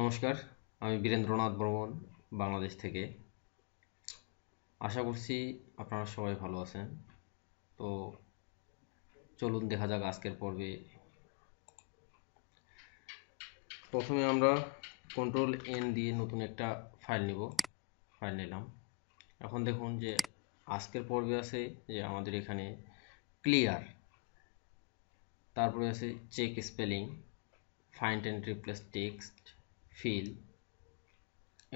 নমস্কার, আমি বীরেন্দ্রনাথ বর্মন বাংলাদেশ থেকে। আশা করছি আপনারা সবাই ভালো আছেন। তো চলুন দেখা যাক আজকের পর্বে। প্রথমে আমরা Ctrl+N দিয়ে নতুন একটা ফাইল নিলাম। এখন দেখুন যে আজকের পর্বে আছে যে আমাদের এখানে ক্লিয়ার, তারপরে আছে check spelling, find and replace text, fill,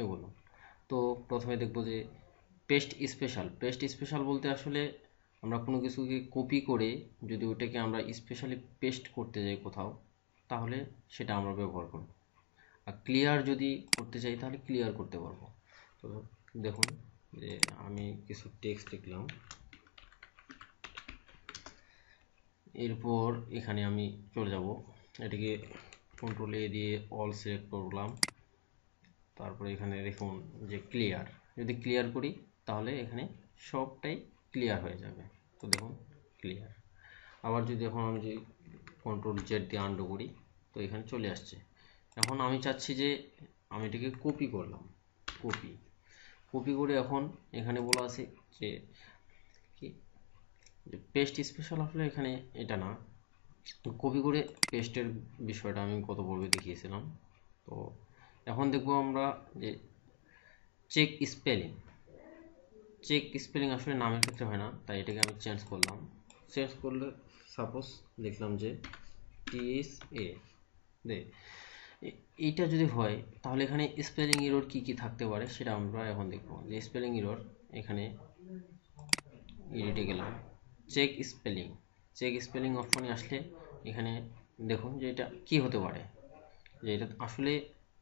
এগুলো। তো প্রথমে দেখব যে পেস্ট স্পেশাল বলতে আসলে আমরা কোনো কিছুকে কপি করে যদি ওটাকে আমরা স্পেশালি পেস্ট করতে যাই কোথাও, তাহলে সেটা আমরা ব্যবহার করব। আর ক্লিয়ার যদি করতে চাই তাহলে ক্লিয়ার করতে পারবো। তো দেখুন যে আমি কিছু টেক্সট লিখলাম, এরপর এখানে আমি চলে যাব, এটাকে Ctrl+A দিয়ে অল সিলেক্ট করলাম। তারপরে এখানে দেখুন যে ক্লিয়ার, যদি ক্লিয়ার করি তাহলে এখানে সবটাই ক্লিয়ার হয়ে যাবে। তো দেখুন ক্লিয়ার। আবার যদি এখন আমি যে Ctrl+Z দিয়ে আনডু করি, তো এখানে চলে আসছে। এখন আমি চাচ্ছি যে আমি এটাকে কপি করলাম, কপি করে এখন এখানে বলা আছে যে কি পেস্ট স্পেশাল, আসলে এখানে এটা না, কপি করে পেস্টের বিষয়টা আমি গত পর্বে দেখিয়েছিলাম। তো এখন দেখবো আমরা যে চেক স্পেলিং আসলে নামের ক্ষেত্রে হয় না, তাই এটাকে আমি চেঞ্জ করলে সাপোজ লিখলাম যে TSA দে। এইটা যদি হয় তাহলে এখানে স্পেলিং এরর কি কি থাকতে পারে সেটা আমরা এখন দেখব। যে স্পেলিং এরর, এখানে এডিটে গেলাম, চেক স্পেলিং অপশনে আসলে এখানে দেখুন যে এটা কি হতে পারে, যে এটা আসলে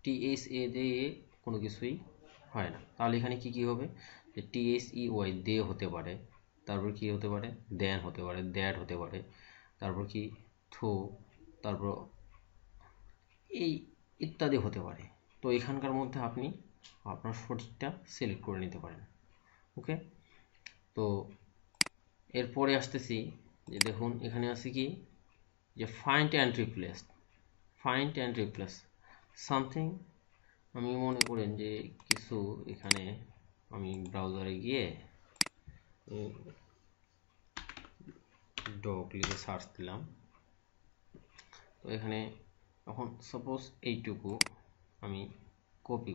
TSA দিয়ে কোনো কিছুই হয় না। তাহলে এখানে কি কি হবে, যে TSEY দে হতে পারে, তারপর কি হতে পারে, দেন হতে পারে, দ্যাট হতে পারে, তারপর কি থো, তারপর এই ইত্যাদি হতে পারে। তো এখানকার মধ্যে আপনি আপনার সঠিকটা সিলেক্ট করে নিতে পারেন। ওকে, তো এরপরে আসতেছি যে দেখুন এখানে আছে কি, যে ফাইন্ড অ্যান্ড রিপ্লেস সামথিং। আমি মনে করেন যে কিছু এখানে আমি ব্রাউজারে গিয়ে ডক লিখে সার্চ দিলাম। তো এখানে এখন সাপোজ এইটুকু আমি কপি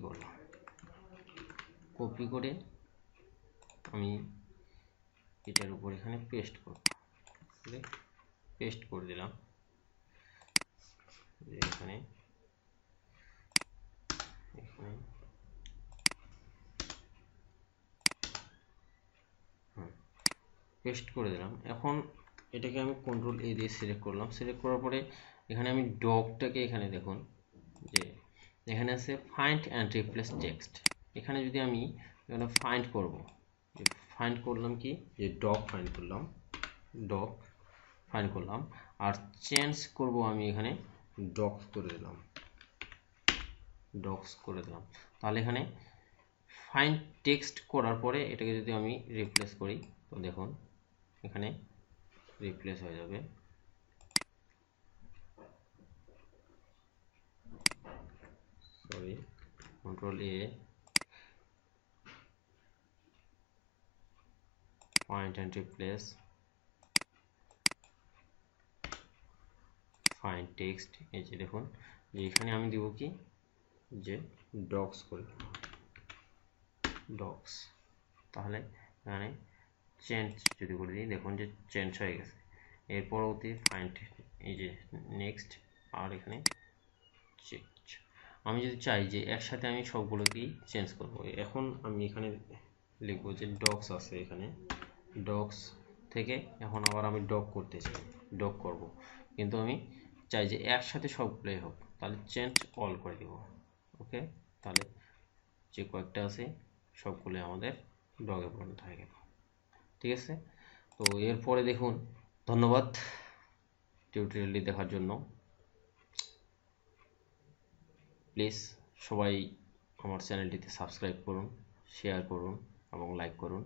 করে আমি এটার উপর এখানে পেস্ট করে দিলাম। এখানে পেস্ট করে দিলাম। এখন এটাকে আমি Ctrl+A দিয়ে সিলেক্ট করলাম। সিলেক্ট করার পরে এখানে আমি ডকটাকে, এখানে দেখুন যে এখানে আছে ফাইন্ড অ্যান্ড রিপ্লেস টেক্সট। এখানে যদি আমি এখানে ফাইন্ড করলাম কি, যে ডক ফাইন্ড করলাম, আর চেঞ্জ করব আমি এখানে ডক্স করে দিলাম। তাহলে এখানে ফাইন্ড টেক্সট করার পরে এটাকে যদি আমি রিপ্লেস করি, তো দেখুন এখানে রিপ্লেস হয়ে যাবে। Ctrl+A, find and replace, find text. এই যে দেখুন যে এখানে আমি দিব কি, যে ডক্স করে ডক্স। তাহলে এখানে চেঞ্জ যদি করে দিই, দেখুন যে চেঞ্জ হয়ে গেছে। এর পরবর্তী ফাইন্ড, এই যে নেক্সট, আর এখানে চেঞ্জ। আমি যদি চাই যে একসাথে আমি সবগুলোকেই চেঞ্জ করব, এখন আমি এখানে লিখবো যে ডক্স আছে, এখানে ডক্স থেকে এখন আবার আমি ডক করব, কিন্তু আমি চাই যে একসাথে সবগুলোই হোক, তাহলে চেঞ্জ অল করে দিব। ওকে, তাহলে যে কয়েকটা আছে সবগুলো আমাদের ডগে পরিণত হয়ে গেল। ঠিক আছে, তো এরপরে দেখুন, ধন্যবাদ টিউটোরিয়ালটি দেখার জন্য। প্লিজ সবাই আমার চ্যানেলটিতে সাবস্ক্রাইব করুন, শেয়ার করুন এবং লাইক করুন।